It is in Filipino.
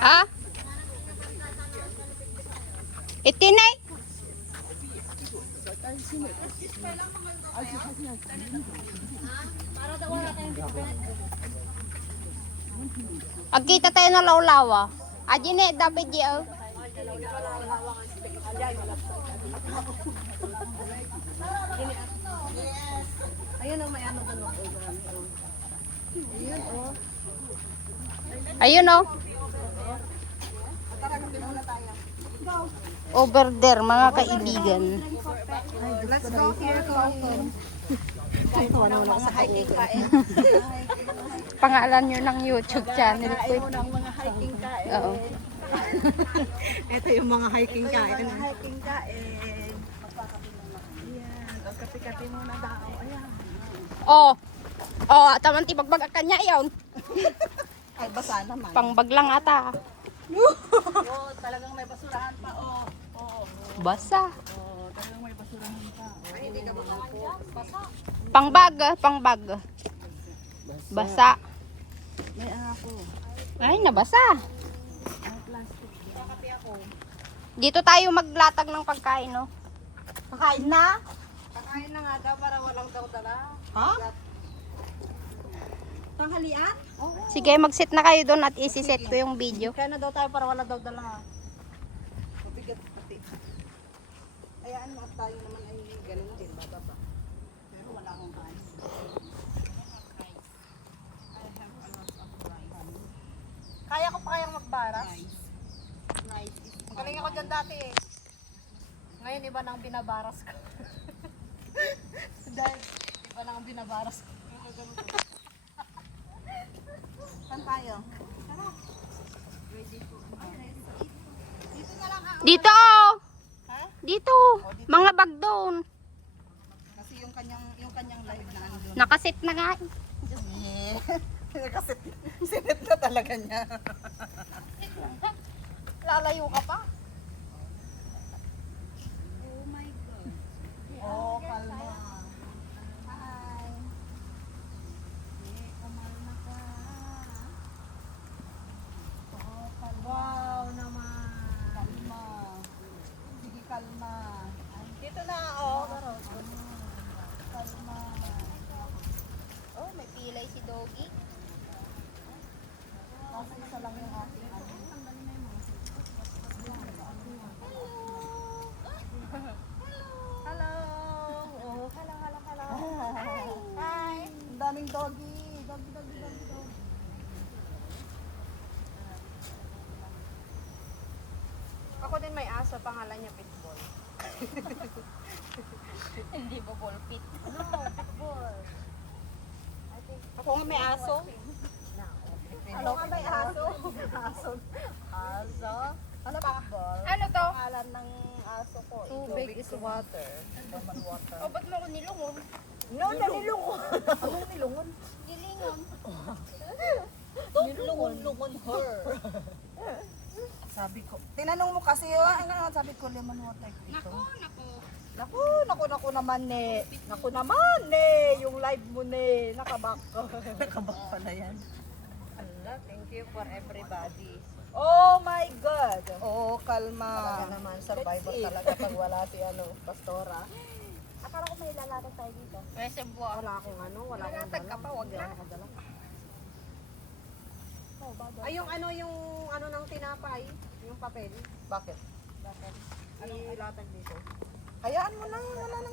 Ha? Itinay? Agkita tayo na lawlawa. Aji ne, dapat di oh. Ayun ang may ano doon. Ayun oh. Ayun oh. Over there, mga kaibigan. Let's go here. Wala mga hiking kain. Pangalan nyo ng YouTube channel ko. Kain mo ng mga hiking kain. Oo. Ito yung mga hiking kain. Mga hiking kain. Ayan. O, kapi-kapi muna daw. Ayan. Oh. Oh, taman tibagbag ka niya yon. Ay, basa naman. Pangbag lang ata. Oh, talagang may basurahan pa. Oh. Oh. Basa. Oh, talagang may basurahan pa. Oh. Ay, hindi ka ba basa? Pangbag, pangbag. Basa. May ako. Ay, nabasa. May plastic. Kakapi ako. Dito tayo maglatag ng pagkain, no? Kakain na? Kakain na nga daw para walang daw dala. Ha? Tanghalian? Oo. Sige, mag-set na kayo doon at isi-set ko yung video. Kaya na daw tayo para wala daw dala. Mabigat pati. Ayaan mo at tayo naman ay ganun din, bababa. Pero wala akong kain. I have a lot of rice. Kaya ko pa kayang magbaras? Nice. Magaling ako dyan dati eh. Ngayon iba nang binabaras ko. Dahil iba nang binabaras ko. Saan tayo? Tara. Dito na lang ako. Dito! Ha? Dito! Mga bag doon. Kasi yung kanyang live na andun. Nakaset na nga. Yeah. Kasi sinit na talaga niya. Lalayo ka pa. Oh my God. Oh, kalma. Hi. Kumalma ka. Oh, kalma. Wow naman. Kalma. Sige, kalma. Dito na, oh. Kalma. Oh, may pilay si Doggy. Kasi isa lang yung ating ano. Hello. Oh, hello. Hi. Ang daming doggy. Doggy. Ako din may aso, pangalan niya Pitbull. Hindi ba ball pit? No, pitbull. Ako nga may aso. Ano nga may aso? Aso? Ano ba? Ano to? Pangalan ng aso ko. Tubig is water. Lemon water. O, ba't mo ko nilungon? No, nilungon. Anong nilungon? Nilingon. Lungon her. Sabi ko. Tinanong mo kasi, ano sabi ko, lemon water dito. Naku naman ne. Naku naman ne. Yung live mo ne. Nakabak. Nakabak pala yan. Allah, thank you for everybody. Oh my God. Oh, kalma. Talaga naman, survivor Let's eat. talaga pag wala si Pastora. Akala ko may lalatag tayo dito. Pwese buwan. Wala akong wala akong Lalatag ka pa, wag na. dala. Ay, yung ano ng tinapay, yung papel. Bakit? Bakit? Ilatag dito. Hayaan mo na, wala na.